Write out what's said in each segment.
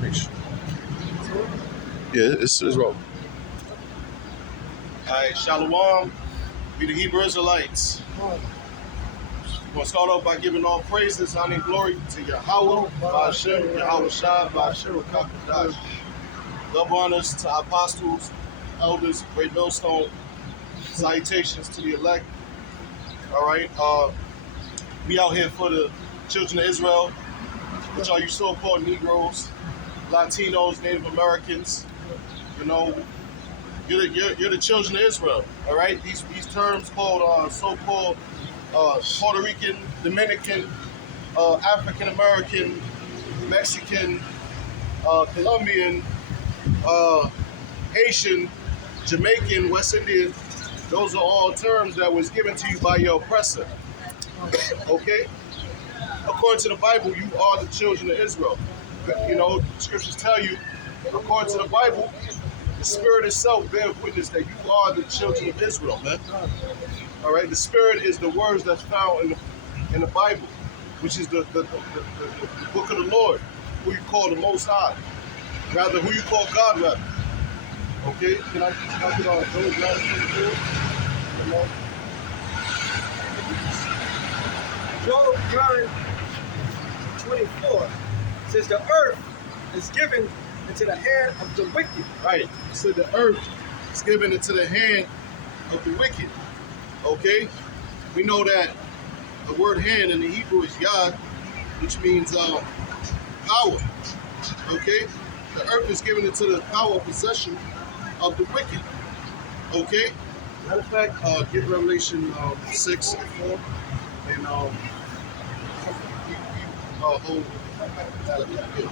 Make sure. Yeah, it's wrong. All right, Shalom. We the Hebrew Israelites. We're going to start off by giving all praises, honor, and glory to Yahweh, Ba'ashem, Yahweh Shai, Ba'ashem, Kakadash. Love honors to our apostles, elders, Greatmillstone. Salutations to the elect. All right. We out here for the children of Israel, which are you so-called Negroes, Latinos, Native Americans. You know, you're the children of Israel. All right. These terms called so-called Puerto Rican, Dominican, African American, Mexican, Colombian, Haitian, Jamaican, West Indian. Those are all terms that was given to you by your oppressor. Okay? According to the Bible, you are the children of Israel. You know, the scriptures tell you, according to the Bible, the Spirit itself bears witness that you are the children of Israel, man. All right? The Spirit is the words that's found in the Bible, which is the book of the Lord, who you call the Most High. Rather, who you call God, rather. Okay? Can I get on those last Job 9:24 says the earth is given into the hand of the wicked. Right. So the earth is given into the hand of the wicked. Okay? We know that the word hand in the Hebrew is yad, which means power. Okay? The earth is given into the power of possession of the wicked. Okay? Matter of fact, get Revelation 6 and 4. And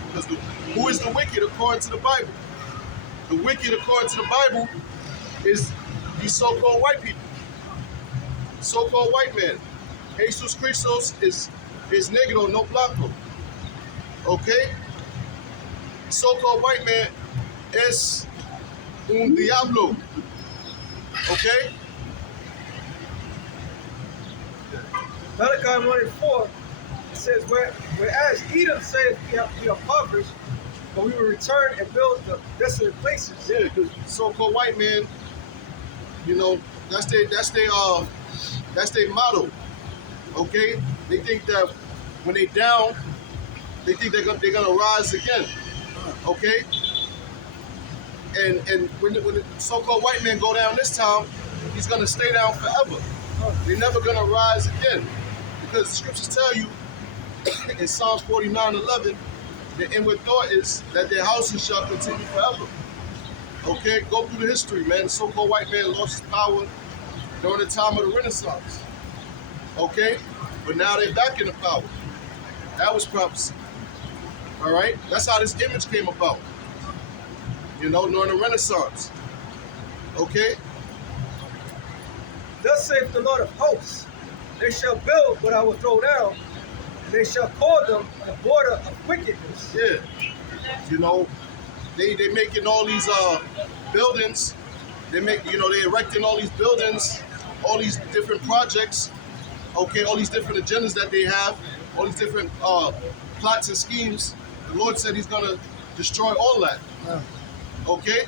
because who is the wicked according to the Bible? The wicked according to the Bible is these so-called white people. So-called white man. Jesus Christos is negro, no blanco. Okay? So-called white man is un diablo. Okay? Malachi 1:4 says, whereas Edom says we are impoverished, but we will return and build the desolate places. Yeah, because so-called white man, you know, that's their motto. Okay? They think that when they down, they think they're gonna rise again. Okay? And when the so-called white man go down this time, he's gonna stay down forever. They're never gonna rise again. Because the scriptures tell you in Psalms 49:11, the inward thought is that their houses shall continue forever. Okay, go through the history, man. The so-called white man lost his power during the time of the Renaissance. Okay, but now they're back in the power. That was prophecy. All right, that's how this image came about. You know, during the Renaissance. Okay. Thus saith the Lord of hosts, they shall build what I will throw down, and they shall call them the border of wickedness. Yeah. You know, they making all these buildings. They erecting all these buildings, all these different projects. Okay, all these different agendas that they have, all these different plots and schemes. The Lord said He's gonna destroy all that. Yeah. Okay,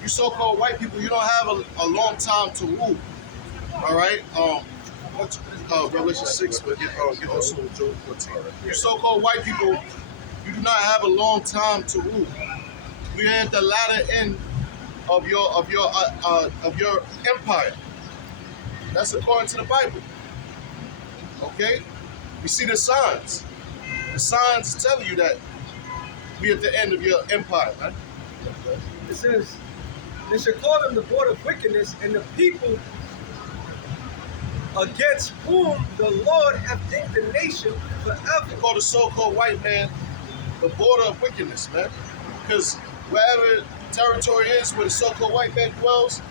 you so-called white people, you don't have a long time to rule. All right. Revelation 6, but get also Job 14. You so-called white people, you do not have a long time to rule. We're at the latter end of your empire. That's according to the Bible. Okay? You see the signs. The signs tell you that we're at the end of your empire, man. It says, they shall call them the border of wickedness, and the people against whom the Lord hath indignation forever. They call the so-called white man the border of wickedness, man. Because wherever territory is where the so-called white man dwells,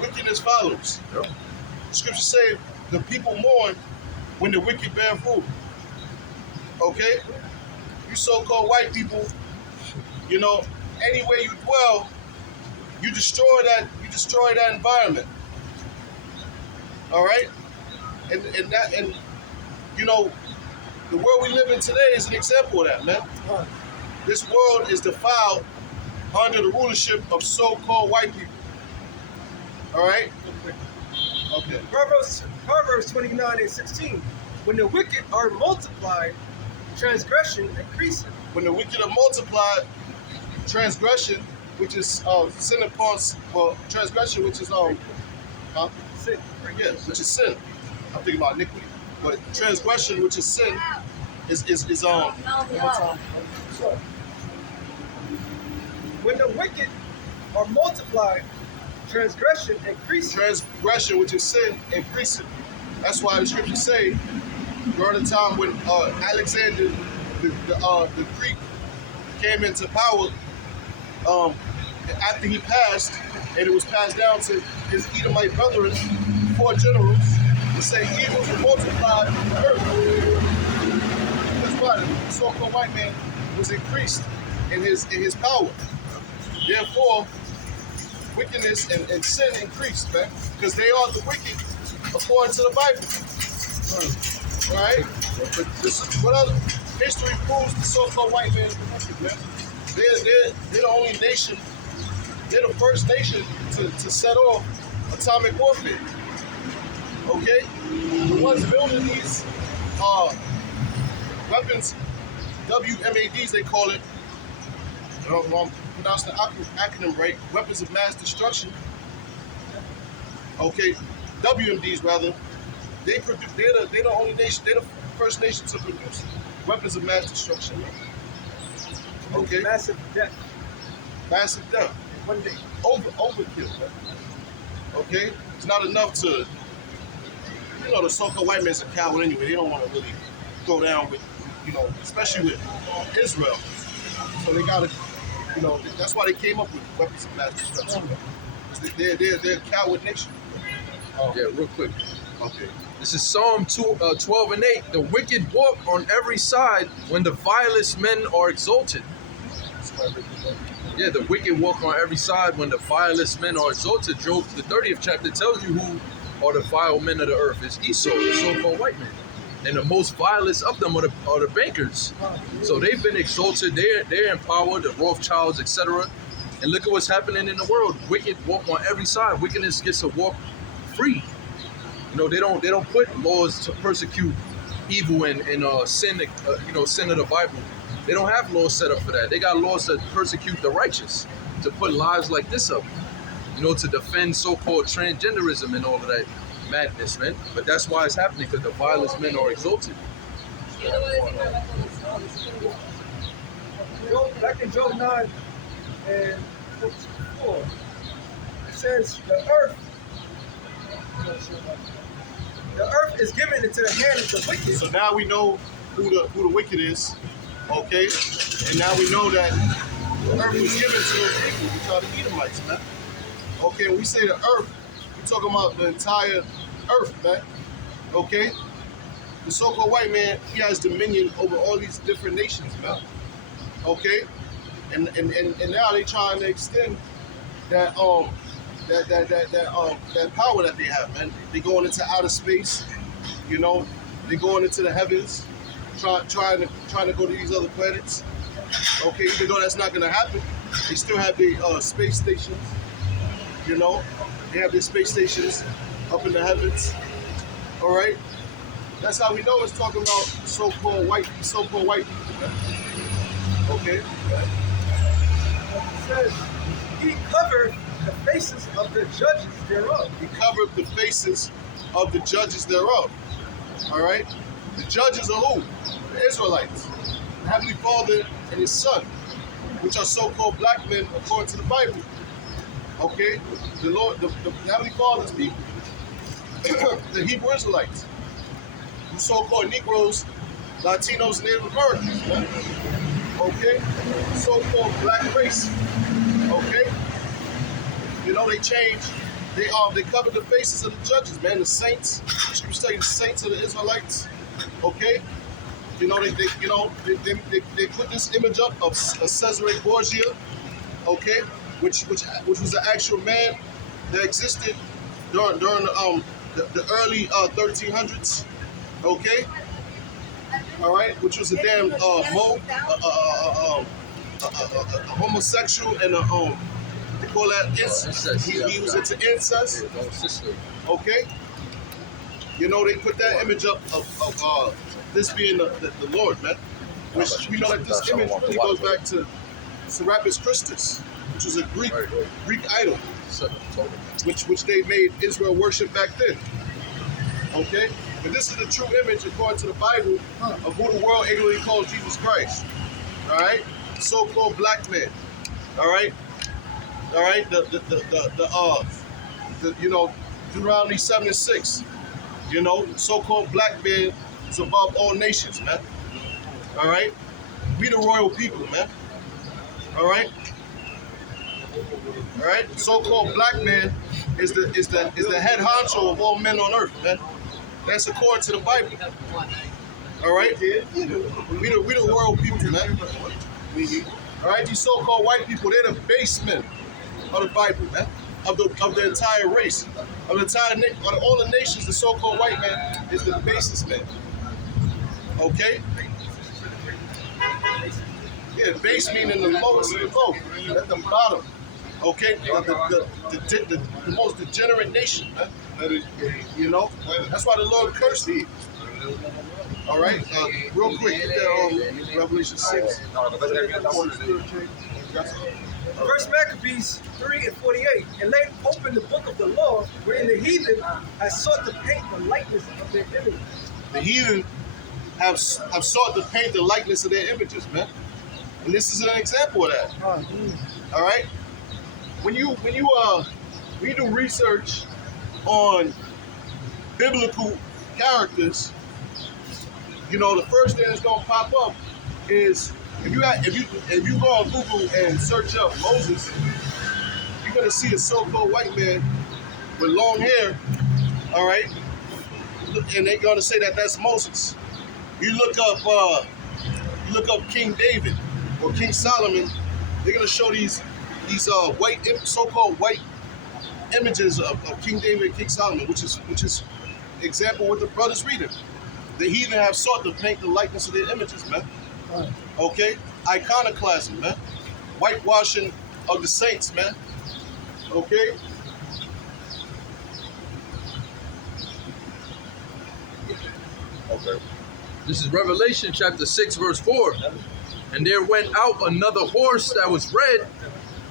wickedness follows. Yep. The scriptures say the people mourn when the wicked bear fruit. Okay? You so-called white people, you know, anywhere you dwell, you destroy that environment. All right? And you know, the world we live in today is an example of that, man. this world is defiled under the rulership of so-called white people. All right? Okay. Proverbs 29:16. When the wicked are multiplied, transgression increases. When the wicked are multiplied, transgression, which is sin upon, transgression, which is Sin. yes, which is sin. I'm thinking about iniquity, but transgression, which is sin, is When the wicked are multiplied, transgression increases. transgression, which is sin, increasing. That's why the scriptures say during the time when Alexander the Greek came into power, after he passed, and it was passed down to his Edomite brethren, 4 generals, to say evils were multiplied on the earth. That's why the so-called white man was increased in his power. Therefore, wickedness and sin increased, man, because they are the wicked according to the Bible. All right? But this is what other history proves the so-called white man is the wicked, man. They're the only nation, they're the first nation to set off atomic warfare. Okay? The ones building these weapons, WMADs they call it, I don't know if I'm pronouncing the acronym right, weapons of mass destruction. Okay, WMDs rather, they're the only nation, they're the first nation to produce weapons of mass destruction. Okay? Massive death Massive death. in one day. Overkill, man. Okay? It's not enough to, the so-called white man's a coward anyway. They don't want to really go down with, especially with Israel. So they gotta, that's why they came up with weapons of mass destruction. They're a coward nation. Yeah, real quick. Okay. This is Psalm 12:8. The wicked walk on every side when the vilest men are exalted. Yeah, the wicked walk on every side when the vilest men are exalted. Job, the 30th chapter, tells you who are the vile men of the earth. It's Esau, the so-called white man. And the most vilest of them are the bankers. So they've been exalted. They're in power, the Rothschilds, etc. And look at what's happening in the world. Wicked walk on every side. Wickedness gets to walk free. They don't put laws to persecute evil and sin. Sin of the Bible. They don't have laws set up for that. They got laws to persecute the righteous, to put lives like this up. To defend so-called transgenderism and all of that madness, man. But that's why it's happening, because the vilest men are exalted. Back in Job 9 and 4, it says the earth is given into the hand of the wicked. So now we know who the wicked is, okay? And now we know that the earth was given to those people, which are the Edomites, man. Okay, when we say the earth, we're talking about the entire earth, man. Okay? The so-called white man, he has dominion over all these different nations, man. Okay? And now they trying to extend that that power that they have, man. They going into outer space, they going into the heavens, trying to go to these other planets. Okay, even though that's not gonna happen, they still have their space stations. They have their space stations up in the heavens. All right, that's how we know it's talking about so-called white people. Man. Okay. It says he covered the faces of the judges thereof. He covered the faces of the judges thereof. All right, the judges are who? The Israelites, the Heavenly Father and His Son, which are so-called black men according to the Bible. Okay, the Lord, the Heavenly Father's people, the Hebrew Israelites, the so-called Negroes, Latinos, Native Americans, man. Okay, the so-called black race. Okay, they changed. They covered the faces of the judges, man. The saints, the study the saints of the Israelites. Okay, they put this image up of Cesare Borgia. Okay. Which was an actual man that existed during the early 1300s, okay, all right, which was a damn a homosexual and a they call that incest. He was into incest. Okay, you know they put that image up of this being the Lord, man. Which we know that this image really goes back to Serapis Christus, which was a Greek idol, which they made Israel worship back then. Okay, but this is the true image according to the Bible of who the world ignorantly calls Jesus Christ. All right, so-called black man. All right, the you know Deuteronomy 7:6. You know, so-called black man is above all nations, man. All right, we the royal people, man. All right. All right. So-called black man is the head honcho of all men on earth, man. That's according to the Bible. All right. We the royal people, man. All right. These so-called white people, they're the base men of the Bible, man. Of the entire race, of the entire of all the nations, the so-called white man is the basest man. Okay. Yeah, base meaning the lowest of the low, at the bottom. Okay, the most degenerate nation, man. You know, that's why the Lord cursed thee. All right, real quick, get that Revelation 6. First Maccabees 3:48, and laid open the book of the law, wherein the heathen has sought to paint the likeness of their image. The heathen have sought to paint the likeness of their images, man. And this is an example of that. All right. When you do research on biblical characters, you know the first thing that's gonna pop up is if you go on Google and search up Moses, you're gonna see a so-called white man with long hair. All right, and they're gonna say that that's Moses. You look up King David or King Solomon, they're gonna show these white so-called white images of King David and King Solomon, which is example what the brothers reading. The heathen have sought to paint the likeness of their images, man. Okay, iconoclasm, man. Whitewashing of the saints, man. Okay. Okay. This is Revelation chapter 6, verse 4. And there went out another horse that was red,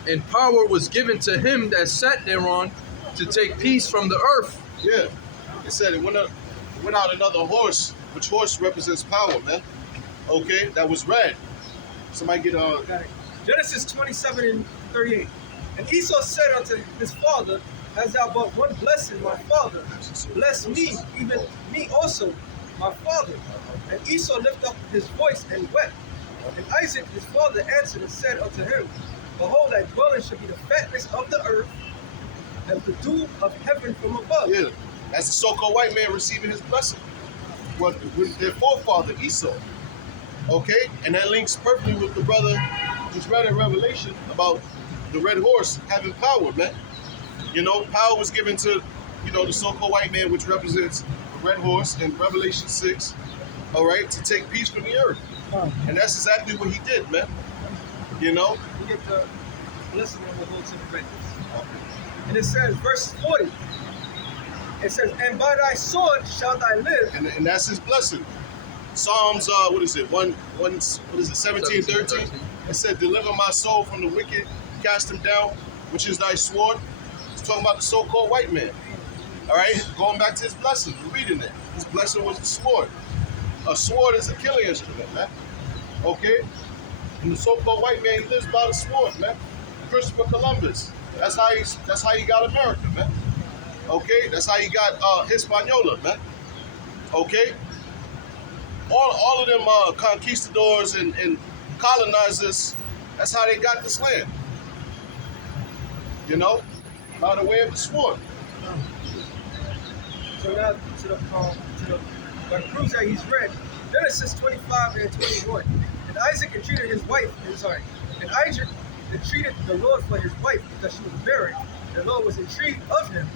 and power was given to him that sat thereon to take peace from the earth. Yeah. It said it went out another horse, which horse represents power, man. Okay, that was red. Somebody get Genesis 27:38. And Esau said unto his father, Hast thou but one blessing, my father? Bless me, even me also, my father. And Esau lifted up his voice and wept. And Isaac his father answered and said unto him, Behold, thy dwelling shall be the fatness of the earth, and the dew of heaven from above. Yeah, that's the so-called white man receiving his blessing. With their forefather Esau. Okay, and that links perfectly with the brother just read in Revelation about the red horse having power, man. You know, power was given to, you know, the so-called white man, which represents the red horse in Revelation 6. All right, to take peace from the earth. And that's exactly what he did, man. You know? We get the blessing and we'll go to the red horse. And it says, verse 40, it says, And by thy sword shalt thou live. And that's his blessing. Psalms, what is it, 17:13? It said, Deliver my soul from the wicked, cast him down, which is thy sword. It's talking about the so-called white man. All right, going back to his blessing, we're reading it. His blessing was the sword. A sword is a killing instrument, man. Okay? And the so-called white man, he lives by the sword, man. Christopher Columbus. That's how he got America, man. Okay? That's how he got Hispaniola, man. Okay? All of them conquistadors and colonizers, that's how they got this land. You know? By the way of the sword. So now to the proofs that he's read, Genesis 25:21. And Isaac entreated his wife, and Isaac entreated the Lord for his wife because she was barren. The Lord was intrigued of him.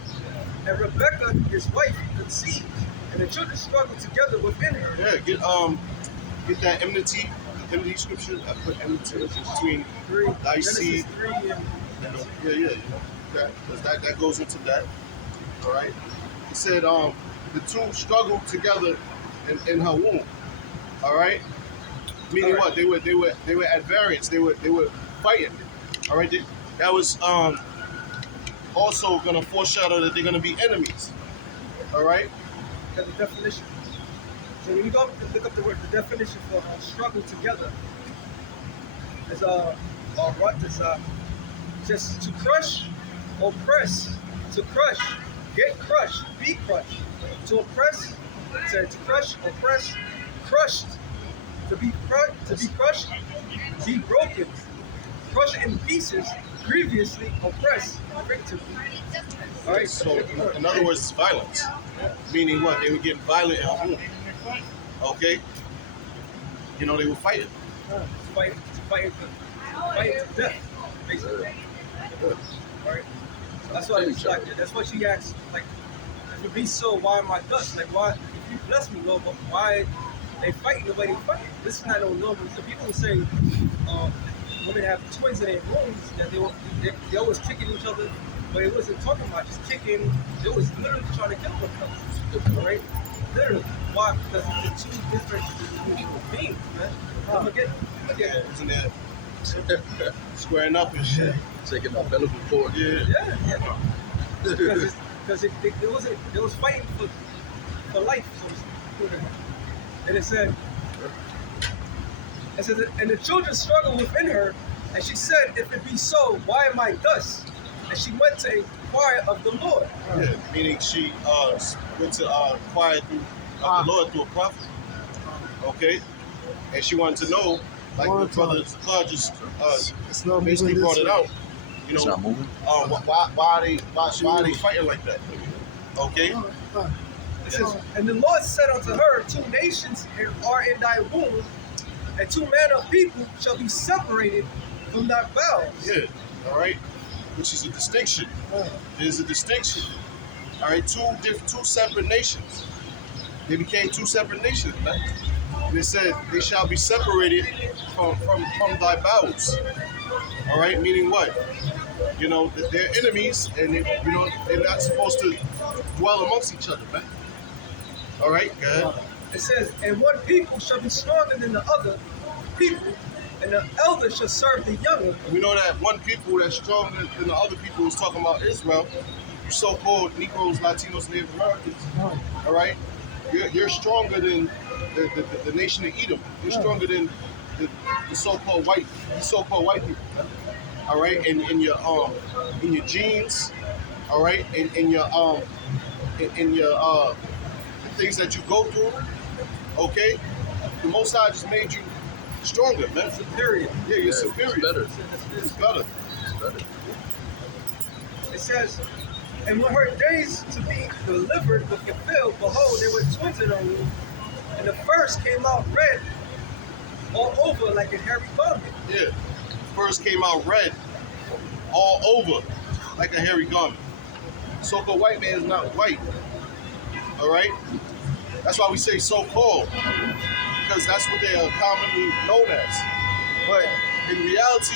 And Rebekah, his wife, conceived, and the children struggled together within her. Yeah, get that enmity enmity scripture. I put enmity between 3, thy Genesis seed. 3 and That goes into that. All right. He said, the two struggled together in her womb. All right. Meaning All right. what? They were at variance. They were fighting. All right. That was also going to foreshadow that they're going to be enemies. All right. That's the definition. So when you go look up the word, the definition for struggle together is what is just to crush, oppress, to crush, get crushed, be crushed, to oppress, to crush, oppress, crushed, to be crushed, be broken, crushed in pieces, grievously oppressed, victim. All right. So in other words, it's violence. Meaning what? They were getting violent in her womb. Okay. They were fighting. Fight to death, basically. All right. So that's why it's like that's what she asked. Like, if it be so, why am I thus? Like, why? If you bless me, Lord, but why they fighting the way they fight? This is not no normal. So people will say women have twins in their rooms that they always kicking each other, but it wasn't talking about just kicking. They was literally trying to kill themselves. All right. Literally. Why? Because it's two different beings, man. Look at Isn't that squaring up and shit? Taking the umbilical cord. Yeah. Because it was fighting for life. So and it said, and the children struggled within her, and she said, if it be so, why am I thus? And she went to inquire of the Lord. Yeah, meaning she went to inquire through the Lord through a prophet. Okay, and she wanted to know, like the brother Claude just basically brought it out. It's not moving. Why are they fighting like that? Okay. It says, and the Lord said unto her, 2 nations are in thy womb, and 2 manner of people shall be separated from thy bowels. Yeah. All right. Which is a distinction. There's a distinction. All right. Two separate nations. They became 2 separate nations, man. And it said they shall be separated from thy bowels. All right. Meaning what? They're enemies, and they're not supposed to dwell amongst each other, man. All right. Go ahead. It says, and one people shall be stronger than the other people, and the elder shall serve the younger. We know that one people that's stronger than the other people is talking about Israel. You so-called Negroes, Latinos, Native Americans. All right, you're stronger than the nation of Edom. You're stronger than the so-called white people. All right, in your genes. All right, in your the things that you go through. Okay, the Most High just made you stronger, man. Superior. Yeah, you're superior. It's better. It's better. It's better. It says, and when her days to be delivered were fulfilled, behold, there were twins in her womb, and the first came out red all over like a hairy garment. Yeah. First came out red all over like a hairy garment. So-called white man is not white. All right? That's why we say so-called, because that's what they are commonly known as. But in reality,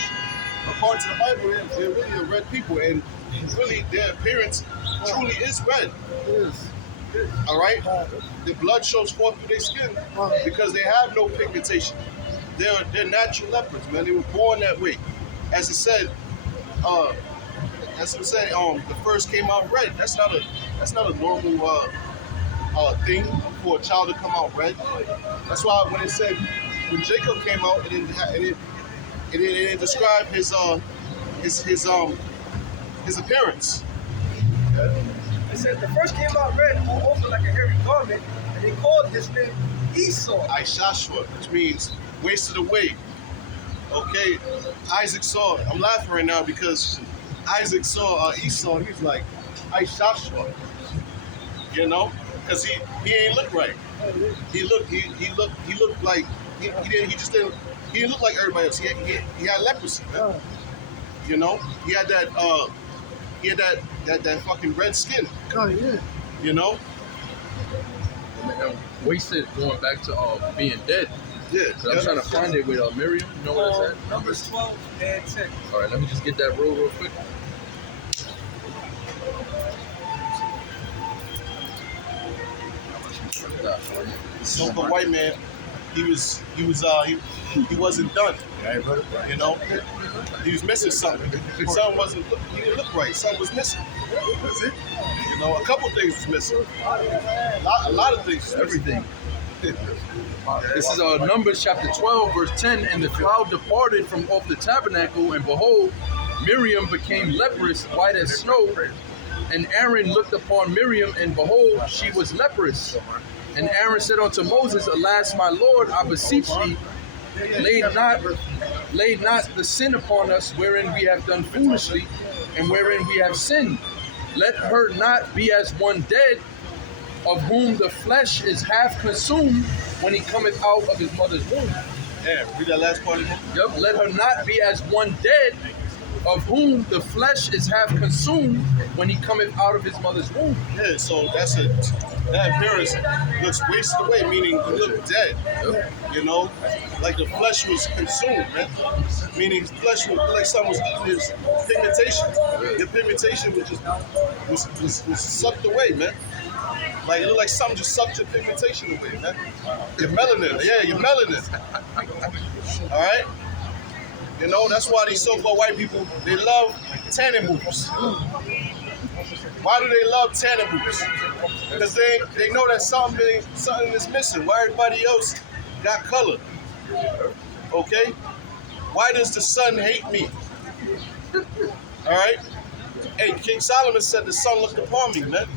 according to the Bible, they're really a red people, and really their appearance truly is red. All right? The blood shows forth through their skin because they have no pigmentation. They're natural leopards, man. They were born that way. As it said, the first came out red. That's not a normal thing for a child to come out red. That's why when it said when Jacob came out, it didn't describe his appearance. It says the first came out red all over like a hairy garment, and they called his name Esau. Ishashua, which means wasted away. Okay, Isaac saw it. I'm laughing right now because Isaac saw Esau, and he's like, Ishashua, because he ain't look right. He looked like he didn't look like everybody else. He had leprosy, man. He had that fucking red skin. Oh yeah. And wasted, going back to being dead. Yeah. 'Cause I'm trying to find it with Miriam. You know where it's at? Numbers 12 and 10. All right, let me just get that real quick. The so-called white man, he wasn't done. You know, he was missing something. Something he didn't look right. Something was missing. You know, a couple things was missing. A lot of things. Everything. This is Numbers chapter 12, verse 10. And the cloud departed from off the tabernacle, and behold, Miriam became leprous, white as snow. And Aaron looked upon Miriam, and behold, she was leprous. And Aaron said unto Moses, Alas, my Lord, I beseech thee, lay not the sin upon us wherein we have done foolishly, and wherein we have sinned. Let her not be as one dead, of whom the flesh is half consumed when he cometh out of his mother's womb. Yeah, read that last part again. Yep, let her not be as one dead, of whom the flesh is half consumed when he cometh out of his mother's womb. Yeah, so that's it. That appearance looks wasted away, meaning you look dead. Yep. You know, like the flesh was consumed, man. Meaning flesh was like something was eating his pigmentation. Your pigmentation was sucked away, man. Like it looked like something just sucked your pigmentation away, man. Your melanin, yeah, your melanin. All right. You know, that's why these so-called white people, they love tanning booths. Why do they love tanning booths? Because they know that something is missing. Why everybody else got color? Okay? Why does the sun hate me? All right? Hey, King Solomon said the sun looked upon me, man.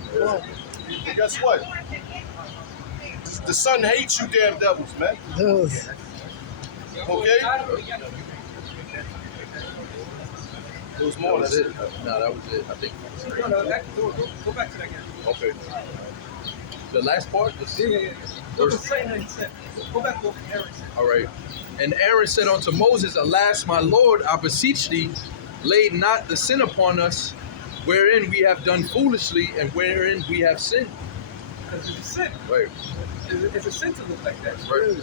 And guess what? The sun hates you damn devils, man. Okay? There was more. That was it. No, that was it. I think. No, go back to that again. Okay. The last part? Yeah. Go to say what he said. Go back to what Aaron said. All right. And Aaron said unto Moses, Alas, my Lord, I beseech thee, lay not the sin upon us, wherein we have done foolishly, and wherein we have sinned. Because it's a sin. Right. It's a sin to look like that. Right.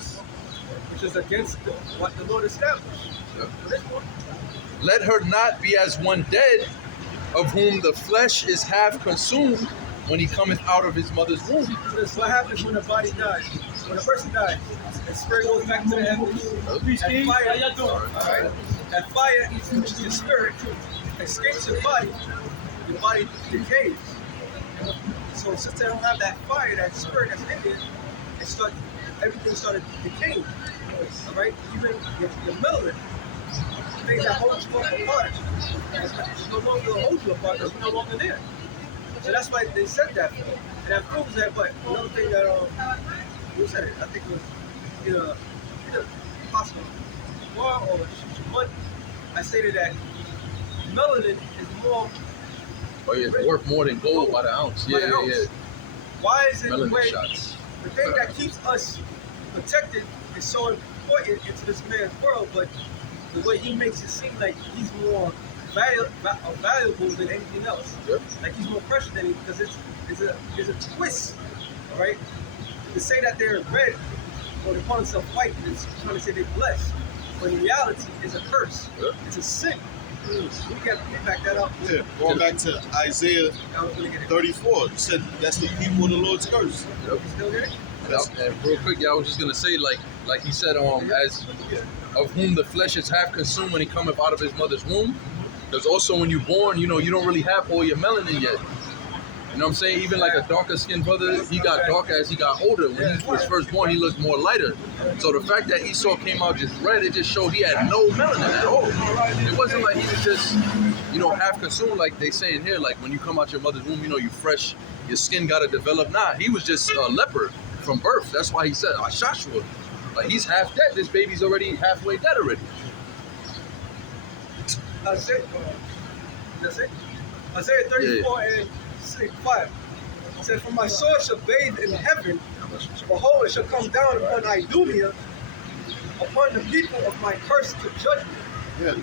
Which is against what the Lord established. Yep. For this one. Let her not be as one dead, of whom the flesh is half consumed when he cometh out of his mother's womb. Because what happens when a body dies? When a person dies, the spirit goes back to the heavens. And fire, all right? That fire, the spirit, escapes your body decays. So since they don't have that fire, that spirit that's in there, everything started decaying. All right? Even your melanin. Things that hold you apart. It's no longer hold you apart because you're no longer there. So that's why they said that. And that proves that. But another thing that who said it? I think it was either possible or but I stated that melanin is more. Oh yeah, it's worth more than gold by the ounce. Yeah. Why is it Melanin the way? shots. The thing that keeps us protected is so important into this man's world, but the way he makes it seem like he's more valuable than anything else. Yep. Like he's more precious than him because it's a twist, all right? To say that they're red or they call themselves white is trying to say they're blessed, but in reality, it's a curse. Yep. It's a sin. We got to back that up. Yeah, going back to Isaiah 34, it said that's the people of the Lord's curse. Yep. Still there? And real quick, I was just gonna say, like he said, as of whom the flesh is half consumed when he cometh out of his mother's womb. There's also when you're born, you don't really have all your melanin yet. You know what I'm saying? Even like a darker skinned brother, he got darker as he got older. When he was first born, he looked more lighter. So the fact that Esau came out just red, it just showed he had no melanin at all. It wasn't like he was just, half consumed like they say in here. Like when you come out your mother's womb, you fresh, your skin got to develop. Nah, he was just a leper from birth. That's why he said, Joshua, like he's half dead. This baby's already halfway dead already. Isaiah 34 and 5. It says, For my sword shall bathe in heaven, behold, it shall come down upon Idumea, upon the people of my curse to judgment. Yeah,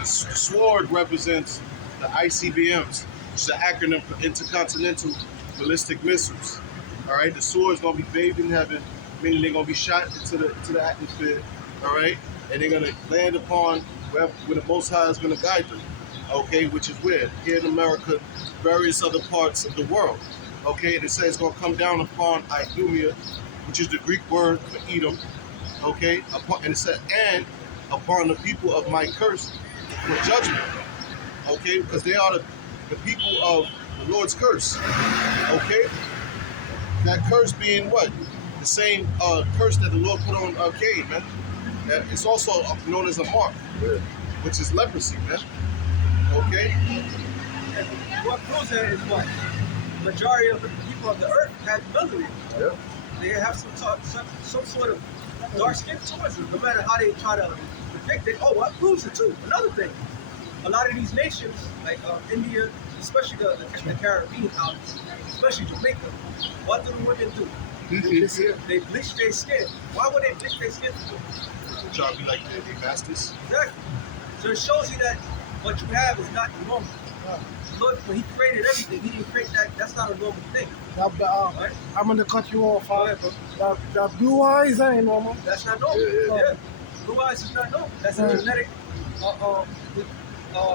the sword represents the ICBMs, which is the acronym for Intercontinental Ballistic Missiles. All right, the sword is going to be bathed in heaven, meaning they're gonna be shot into the atmosphere, all right, and they're gonna land upon where the Most High is gonna guide them, okay, which is where here in America, various other parts of the world, okay. And it says it's gonna come down upon Idumea, which is the Greek word for Edom, okay, and it said and upon the people of my curse for judgment, okay, because they are the people of the Lord's curse, okay. That curse being what? The same curse that the Lord put on Cain, man. It's also known as a mark, which is leprosy, man. Okay? And what proves that is what? Majority of the people of the earth have melanated. Yeah. They have some sort of dark skin towards them, no matter how they try to depict it. Oh, what proves it too? Another thing, a lot of these nations, like India, especially the Caribbean islands, especially Jamaica, what do the women do? They bleach their skin. Why would they bleach their skin? Try to be like their masters. Exactly. So it shows you that what you have is not normal. Look, when he created everything, he didn't create that. That's not a normal thing. Right? I'm gonna cut you off. Go ahead, bro. That blue eyes ain't normal. That's not normal. Yeah. Blue eyes is not normal. That's a genetic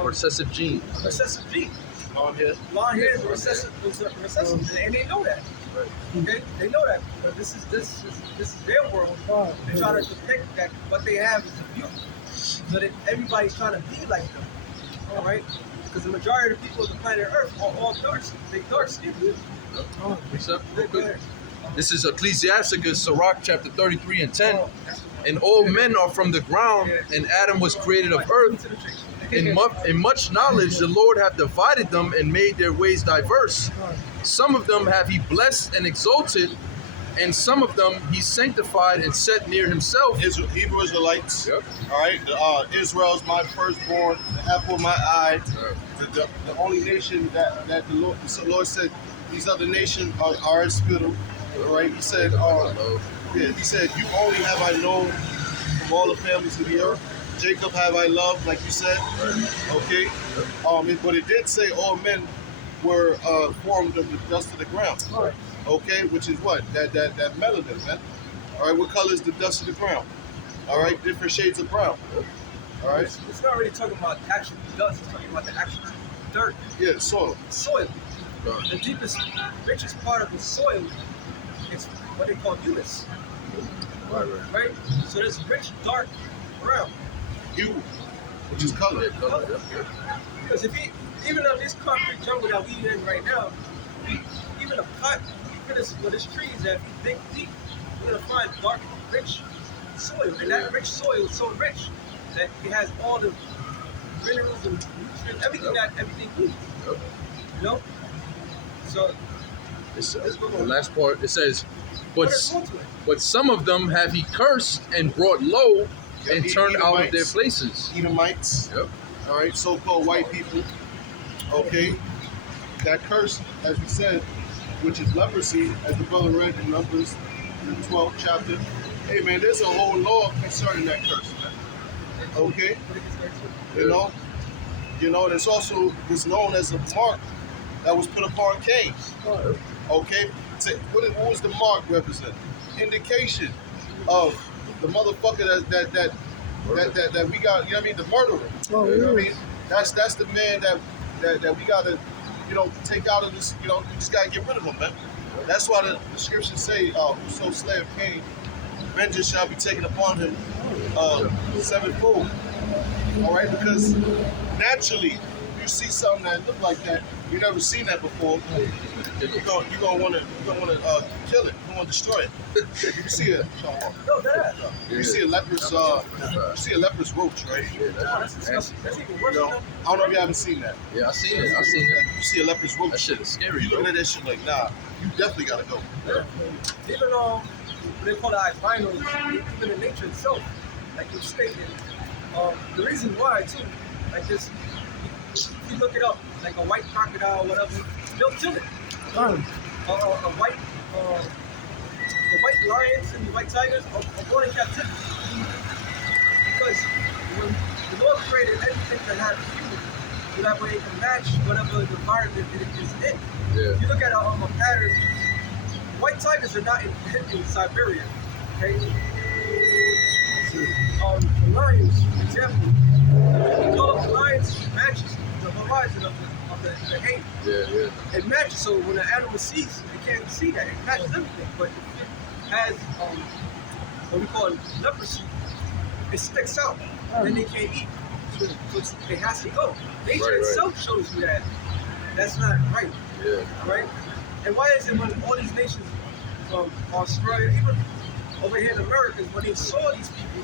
Recessive gene. recessive gene. On here. Blonde hair is recessive, and they know that. Okay, they know that. But this is their world. They try to depict that what they have is a beauty, so that everybody's trying to be like them. All right, because the majority of the people on the planet Earth are all dark. They dark skinned. This is Ecclesiasticus, Sirach, chapter 33 and 10. And all men are from the ground, and Adam was created of earth. In much knowledge the Lord hath divided them and made their ways diverse. Some of them hath he blessed and exalted, and some of them he sanctified and set near himself. Hebrew Israelites. Yep. All right. Israel's my firstborn, the apple of my eye. The only nation that the Lord said these other nations are his spittle. All right. He said, he said, you only have I known from all the families of the earth. Jacob have I loved, like you said. Okay. But it did say all men were formed of the dust of the ground. Okay, which is what? That melanin, man. All right, what color is the dust of the ground? All right, different shades of brown. All right. It's not really talking about actual dust. It's talking about the actual dirt. Yeah, the soil. Soil. The deepest, richest part of the soil is what they call humus. Right? So this rich, dark brown. Hue, which is color. Because even on this concrete jungle that we in right now, even a pot, where this tree is at, if you dig deep, you're gonna find dark, rich soil. And that rich soil is so rich that it has all the minerals and nutrients, everything needs. You know? So The last part, it says, but some of them have he cursed and brought low and turned out of their places. Edomites. Yep. All right, so-called white people. Okay. That curse, as we said, which is leprosy, as the brother read in Numbers, the 12th chapter. Hey, man, there's a whole law concerning that curse, man. Okay? You know, and it's also was known as a mark that was put upon Cain. Okay? So what was the mark represent? Indication of the motherfucker that we got, you know what I mean, the murderer. You know what I mean? That's the man that we gotta, take out of this, we just gotta get rid of him, man. That's why the scriptures say, whoso slay Cain, vengeance shall be taken upon him sevenfold. All right, because naturally, you see something that look like that, you never seen that before. You're gonna wanna kill it. You wanna destroy it. You see a leprous roach, right? That's disgusting. That's even worse. I don't know if you haven't seen that. Yeah, I seen it. You see a leprous roach. That shit is scary, You bro. look at that shit like, nah, you definitely gotta go. Even they call it albinos, even in nature itself, like you stated, the reason why too, like this, if you look it up, like a white crocodile or whatever, they'll kill it. The white lions and the white tigers are born in captivity. Because when the Lord created everything that had human, so that way it can match whatever the environment it is in. Yeah. If you look at a pattern, white tigers are not in Siberia. Okay? The lions, for example, we call up the lions matches the horizon of the hay. Yeah. It matches, so when an animal sees, it can't see that. It matches everything. But if it has what we call leprosy, it sticks out, and then they can't eat. So it has to go. Nature itself shows you that that's not right. Yeah. Right? And why is it when all these nations from Australia, even over here in America, when they saw these people,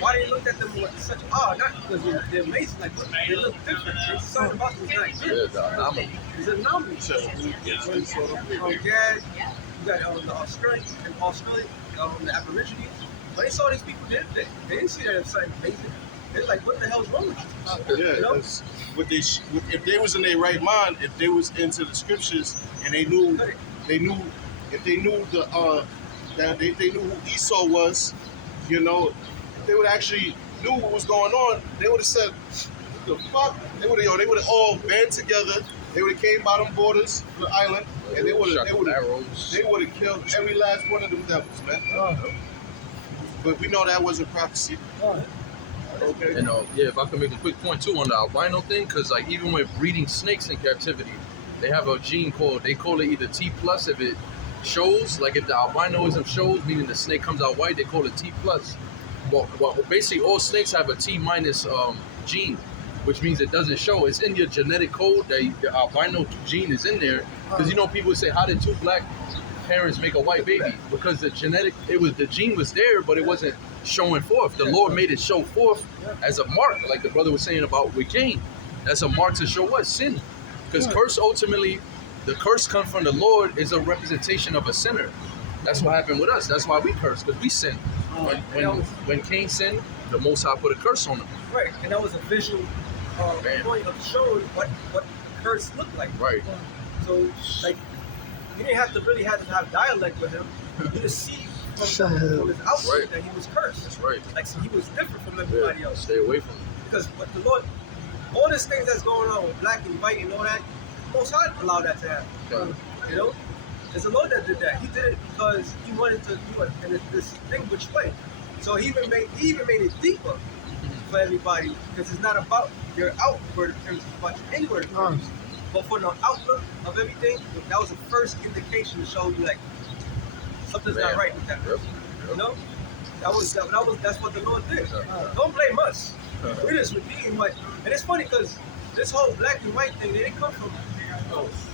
why they looked at them with such awe? Not because they're amazing, like, but they look different. There's something about them that's not good. Yeah, the anomaly. It's an anomaly. Gad, you got the Australian, the Aborigines. When they saw these people, they didn't see that as something amazing. They're like, what the hell's wrong with you? Yeah, You know? if they was in their right mind, if they was into the scriptures and they knew if they knew that they knew who Esau was, you know, if they would actually knew what was going on, they would have said, "What the fuck?" They would have all band together. They would have came by them borders of the island, and they would have killed every last one of them devils, man. But we know that wasn't prophecy. Okay. And if I can make a quick point too on the albino thing, because like even with breeding snakes in captivity, they have a gene they call it either T plus if it shows, like if the albinoism shows, meaning the snake comes out white, they call it T plus. Well, basically all snakes have a T minus gene, which means it doesn't show. It's in your genetic code that the albino gene is in there. Because you know people say, how did two black parents make a white baby? Because the gene was there, but it wasn't showing forth. The Lord made it show forth as a mark, like the brother was saying about with Cain. That's a mark to show what? Sin. Because curse ultimately, the curse come from the Lord is a representation of a sinner. That's what happened with us. That's why we curse, because we sin. When Cain sinned, the Most High put a curse on him. Right, and that was a visual point of showing what curse looked like. Right. So, like, you didn't have to really have dialect with him. You just see from his outward that he was cursed. That's right. Like, so he was different from everybody else. Stay away from him. Because what the Lord, all these things that's going on with black and white and all that, Most High allowed that to happen. You know? It's the Lord that did that. He did it because he wanted to do it in this distinguished way. So he even made it deeper for everybody, because it's not about your outward appearance, but your inward appearance. But for the outlook of everything, that was the first indication to show you like something's not right with that. You know, that's what the Lord did. Don't blame us. We just redeemed, but and it's funny because this whole black and white thing, they didn't come from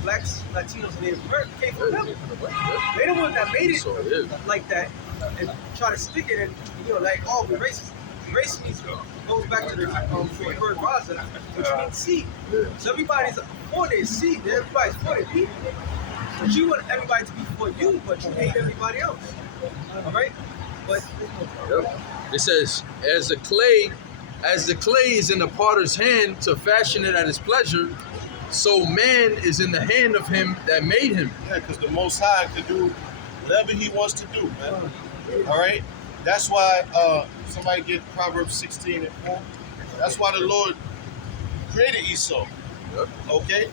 blacks, Latinos, and Native Americans. Came from them. They the ones that made it like that and try to stick it in, like, oh, we're racist. Racism goes back to the word Raza, which means seed. So everybody's for their seed, everybody's for their people. But you want everybody to be for you, but you hate everybody else. All right? But it says, as the clay is in the potter's hand to fashion it at his pleasure, so man is in the hand of him that made him. Yeah, because the Most High can do whatever he wants to do, man. All right? That's why somebody get Proverbs 16 and 4. That's why the Lord created Esau. Okay?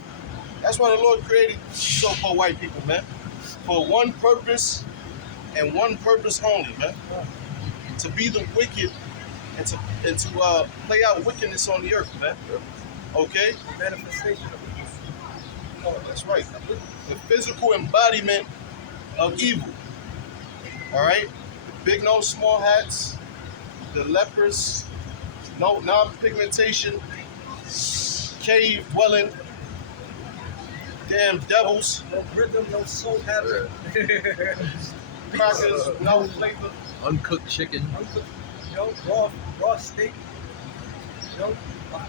That's why the Lord created Esau for white people, man. For one purpose and one purpose only, man. To be the wicked and to play out wickedness on the earth, man. Okay? manifestation of Oh, that's right. The physical embodiment of evil. All right? Big nose, small hats, the lepers, no non-pigmentation, cave dwelling, damn devils, no rhythm, no soul habit. crackers, no flavor. Uncooked chicken. Raw steak.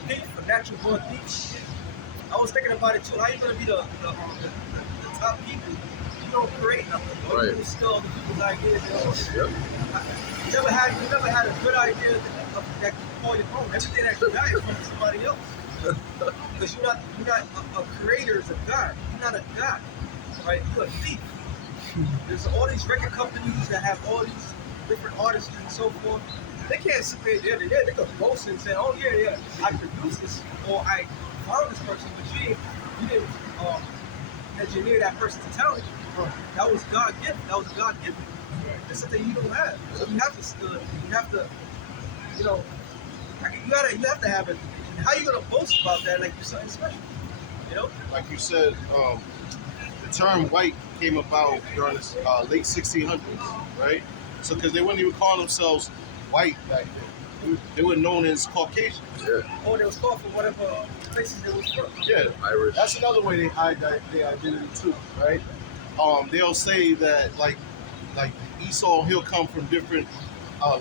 Beef, a natural born beef. I was thinking about it too. How you gonna be the top people? You don't create nothing. Right. You steal other people's ideas. You never had a good idea that you call your own. Everything that you got is from somebody else. Because you're not a creator as a God. You're not a God, right? You're a thief. There's all these record companies that have all these different artists and so forth. They can't sit there. They could boast and say, "Oh yeah, I produced this, or I found this person," but you didn't engineer that person's talent. That was God given. That was God given. It's something you don't have. So you have to still, you have to, you know, you have to have it. How you gonna boast about that like you're something special? You know? Like you said, the term white came about during the late 1600s, right? So because they wouldn't even call themselves white back then. They were known as Caucasian. Yeah, Or they was called for whatever places they was from. Yeah, Irish. that's another way they hide their identity too, right? They'll say that like Esau, he'll come from different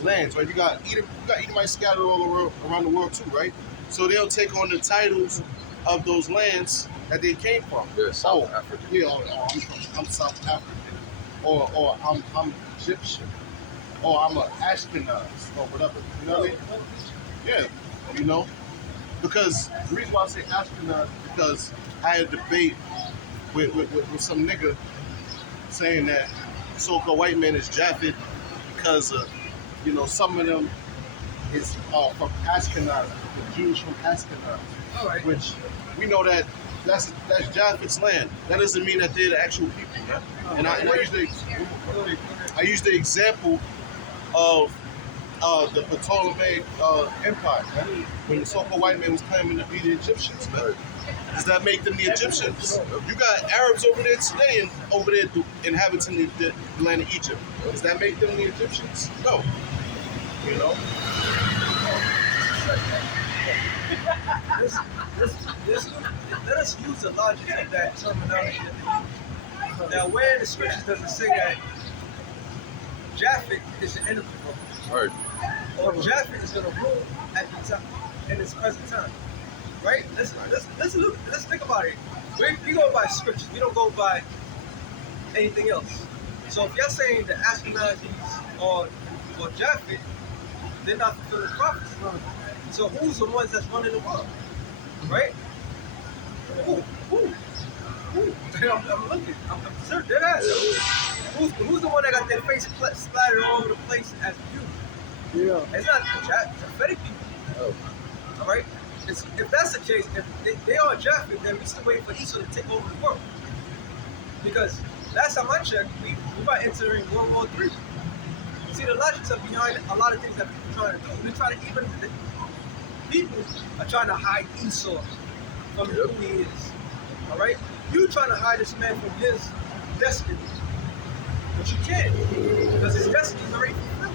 lands, right? You got Edomites scattered all around the world too, right? So they'll take on the titles of those lands that they came from. Yeah, South Africa. Yeah, I'm South African, or I'm Egyptian, or I'm an Ashkenaz, or whatever. You know what I mean? Yeah, you know, because the reason why I say Ashkenaz is because I had a debate with some nigga saying that so-called white man is Japhet because some of them is from Ashkenaz, the Jews from Ashkenaz, All right. which we know that's Japhet's land. That doesn't mean that they're the actual people, man. And I use the example of the Ptolemaic Empire, man, when the so-called white man was claiming to be the Egyptians, man. Does that make them the Egyptians? You got Arabs over there today and over there inhabiting the land of Egypt. Does that make them the Egyptians? No. You know? Let us use the logic of that terminology. Now, where in the scriptures does it say that Japhet is the enemy of Right. or Japhet is going to rule at the time, in its present time? Right? Let's think about it. We go by scriptures. We don't go by anything else. So if you're saying the Ashkenazis or Japhet, they're not fulfilling prophecy. So who's the ones that's running the world? Right? Who? I'm looking. I'm certain they're not. Who's the one that got their face splattered all over the place as you? Yeah. It's not the Japhetic people. Oh. All right? If that's the case, if they are Japhet, then we still waiting for Esau to take over the world. Because last time I checked, we might enter in World War III. See, the logics are behind a lot of things that people are trying to do. They're trying to people are trying to hide Esau from who he is. All right? You trying to hide this man from his destiny. But you can't. Because his destiny is already fulfilled.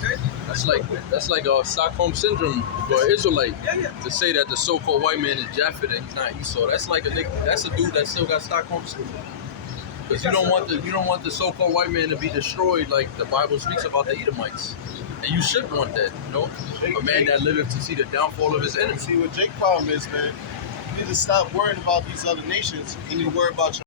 Okay? That's like a Stockholm syndrome for an Israelite. Yeah. To say that the so-called white man is Japhet and he's not Esau. That's like that's a dude that still got Stockholm syndrome. Because you don't want the so-called white man to be destroyed like the Bible speaks about the Edomites. And you should want that, you know? A man that liveth to see the downfall of his enemies. See what Jake's problem is, man. You need to stop worrying about these other nations and you worry about your